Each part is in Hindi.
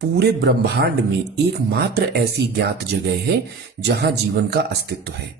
पूरे ब्रह्मांड में एकमात्र ऐसी ज्ञात जगह है जहां जीवन का अस्तित्व है।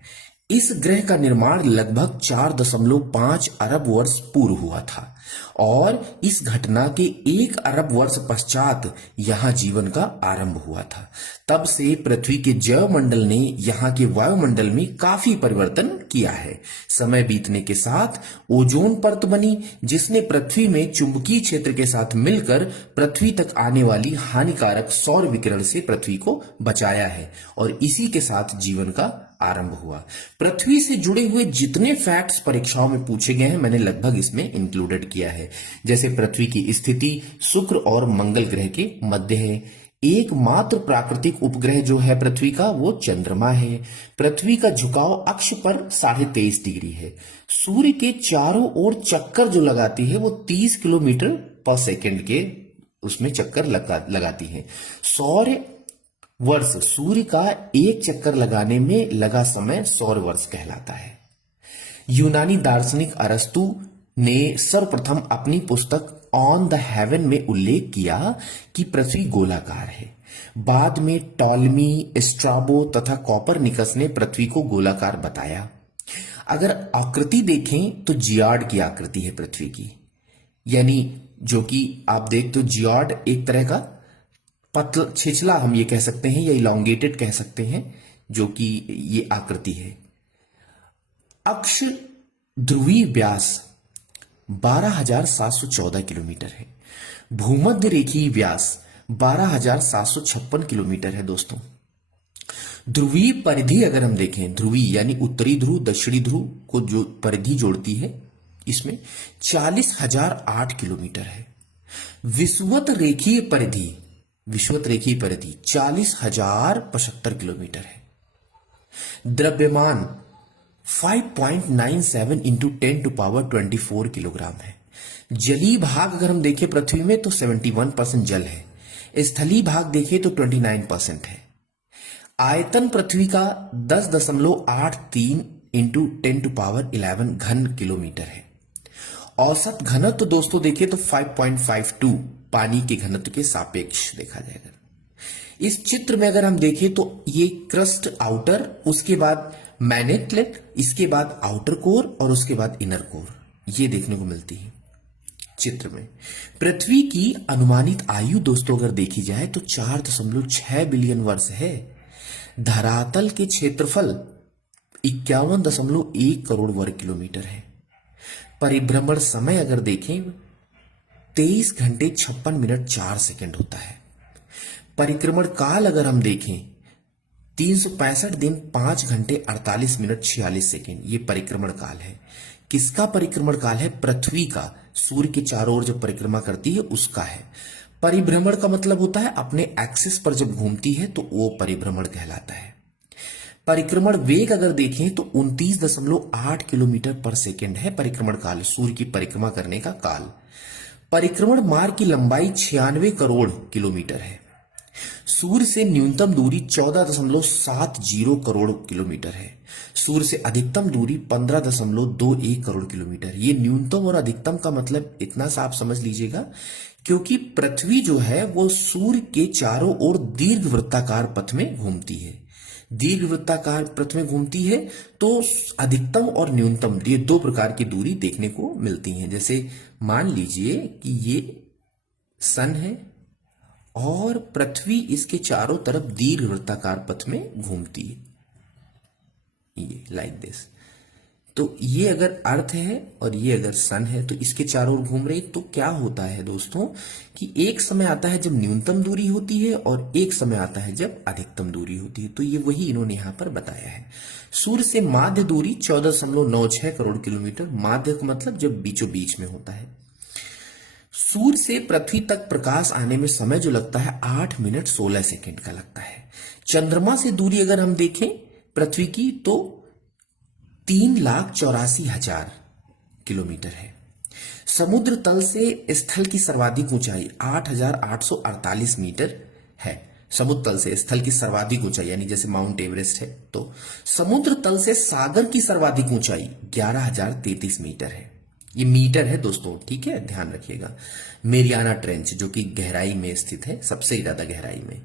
इस ग्रह का निर्माण लगभग 4.5 अरब वर्ष पूर्व हुआ था और इस घटना के 1 अरब वर्ष पश्चात यहां जीवन का आरंभ हुआ था। तब से पृथ्वी के जैवमंडल ने यहां के वायुमंडल में काफी परिवर्तन किया है। समय बीतने के साथ ओजोन परत बनी, जिसने पृथ्वी में चुंबकीय क्षेत्र के साथ मिलकर पृथ्वी तक आने वाली हानिकारक सौर विकिरण से पृथ्वी को बचाया है और इसी के साथ जीवन का आरंभ हुआ। पृथ्वी से जुड़े हुए जितने फैक्ट्स परीक्षाओं में पूछे गए हैं मैंने लगभग इसमें इंक्लूडेड किया है। जैसे पृथ्वी की स्थिति शुक्र और मंगल ग्रह के मध्य है। एकमात्र प्राकृतिक उपग्रह जो है पृथ्वी का वो चंद्रमा है। पृथ्वी का झुकाव अक्ष पर 23.5 डिग्री है। सूर्य के चारों ओर चक्कर जो लगाती है वो 30 किलोमीटर पर सेकंड के उसमें चक्कर लगाती है। सौर वर्ष सूर्य का एक चक्कर लगाने में लगा समय सौर वर्ष कहलाता है। यूनानी दार्शनिक अरस्तु ने सर्वप्रथम अपनी पुस्तक ऑन द हेवन में उल्लेख किया कि पृथ्वी गोलाकार है। बाद में टॉलमी, स्ट्राबो तथा कॉपरनिकस ने पृथ्वी को गोलाकार बताया। अगर आकृति देखें तो जियाड की आकृति है पृथ्वी की, यानी जो कि आप देखते हो जियाड एक तरह का पतला छिछला हम ये कह सकते हैं या इलोंगेटेड कह सकते हैं, जो कि ये आकृति है। अक्ष ध्रुवीय व्यास 12,714 किलोमीटर है। भूमध्य रेखीय व्यास 12,756 किलोमीटर है दोस्तों। ध्रुवीय परिधि अगर हम देखें, ध्रुवीय यानी उत्तरी ध्रुव दक्षिणी ध्रुव को जो परिधि जोड़ती है इसमें 40,008 किलोमीटर है। विषुवत रेखीय परिधि 40,075 किलोमीटर है। द्रव्यमान 5.97 इंटू 10⁻24 किलोग्राम है। जलीय भाग अगर हम देखें पृथ्वी में तो 71% जल है। स्थलीय भाग देखें तो 29% है। आयतन पृथ्वी का 10.83 इंटू 10⁻11 घन किलोमीटर है। औसत घनत्व दोस्तों देखें तो 5.52 पानी के घनत्व के सापेक्ष देखा जाएगा। इस चित्र में अगर हम देखें तो ये क्रस्ट आउटर, उसके बाद मैग्नेटलेट, इसके बाद आउटर कोर और उसके बाद इनर कोर, ये देखने को मिलती है चित्र में। पृथ्वी की अनुमानित आयु दोस्तों अगर देखी जाए तो 4.6 बिलियन वर्ष है। धरातल के क्षेत्रफल 51.1 करोड़ वर्ग किलोमीटर है। परिभ्रमण समय अगर देखें 23 घंटे 56 मिनट 4 सेकंड होता है। परिक्रमण काल अगर हम देखें 365 दिन 5 घंटे 48 मिनट 46 सेकंड, ये परिक्रमण काल है। किसका परिक्रमण काल है? पृथ्वी का। सूर्य के चारों ओर जब परिक्रमा करती है उसका है। परिभ्रमण का मतलब होता है अपने एक्सिस पर जब घूमती है तो वो परिभ्रमण कहलाता है। परिक्रमण वेग अगर देखें तो 29.8 किलोमीटर पर सेकंड है परिक्रमण काल, सूर्य की परिक्रमा करने का काल। परिक्रमण मार्ग की लंबाई 96 करोड़ किलोमीटर है। सूर्य से न्यूनतम दूरी 14.70 करोड़ किलोमीटर है। सूर्य से अधिकतम दूरी 15.21 करोड़ किलोमीटर। ये न्यूनतम और अधिकतम का मतलब इतना सा आप समझ लीजिएगा, क्योंकि पृथ्वी जो है वो सूर्य के चारों ओर दीर्घवृत्ताकार पथ में घूमती है। दीर्घवृत्ताकार पथ में घूमती है तो अधिकतम और न्यूनतम ये दो प्रकार की दूरी देखने को मिलती है। जैसे मान लीजिए कि ये सन है और पृथ्वी इसके चारों तरफ दीर्घवृत्ताकार पथ में घूमती है, ये लाइक दिस। तो ये अगर अर्थ है और ये अगर सन है तो इसके चारों ओर घूम रही, तो क्या होता है दोस्तों कि एक समय आता है जब न्यूनतम दूरी होती है और एक समय आता है जब अधिकतम दूरी होती है। तो ये वही इन्होंने यहां पर बताया है। सूर्य से माध्य दूरी 14.96 करोड़ किलोमीटर। माध्य का मतलब जब बीचों बीच में होता है। सूर्य से पृथ्वी तक प्रकाश आने में समय जो लगता है 8 मिनट 16 सेकंड का लगता है। चंद्रमा से दूरी अगर हम देखें पृथ्वी की तो 3,84,000 किलोमीटर है। समुद्र तल से स्थल की सर्वाधिक ऊंचाई 8,848 मीटर है। समुद्र तल से स्थल की सर्वाधिक ऊंचाई यानी जैसे माउंट एवरेस्ट है, तो समुद्र तल से सागर की सर्वाधिक ऊंचाई 11,033 मीटर है। ये मीटर है दोस्तों, ठीक है, ध्यान रखिएगा। मेरियाना ट्रेंच जो कि गहराई में स्थित है, सबसे ज्यादा गहराई में।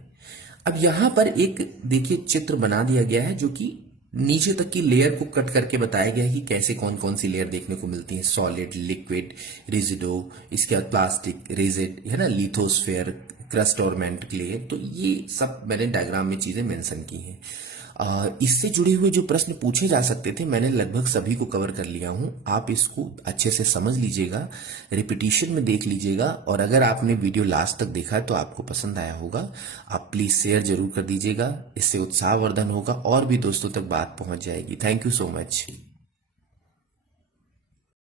अब यहां पर एक देखिए चित्र बना दिया गया है जो कि नीचे तक की लेयर को कट करके बताया गया है कि कैसे कौन कौन सी लेयर देखने को मिलती है। सॉलिड, लिक्विड, रिजिडो, इसके बाद प्लास्टिक, रिजिड, है ना, लिथोस्फेयर, क्रस्ट और मैंटल लेयर। तो ये सब मैंने डायग्राम में चीजें मेंशन की हैं। इससे जुड़े हुए जो प्रश्न पूछे जा सकते थे मैंने लगभग सभी को कवर कर लिया हूं। आप इसको अच्छे से समझ लीजिएगा, रिपीटिशन में देख लीजिएगा, और अगर आपने वीडियो लास्ट तक देखा है तो आपको पसंद आया होगा। आप प्लीज शेयर जरूर कर दीजिएगा, इससे उत्साहवर्धन होगा और भी दोस्तों तक बात पहुंच जाएगी। Thank you so much.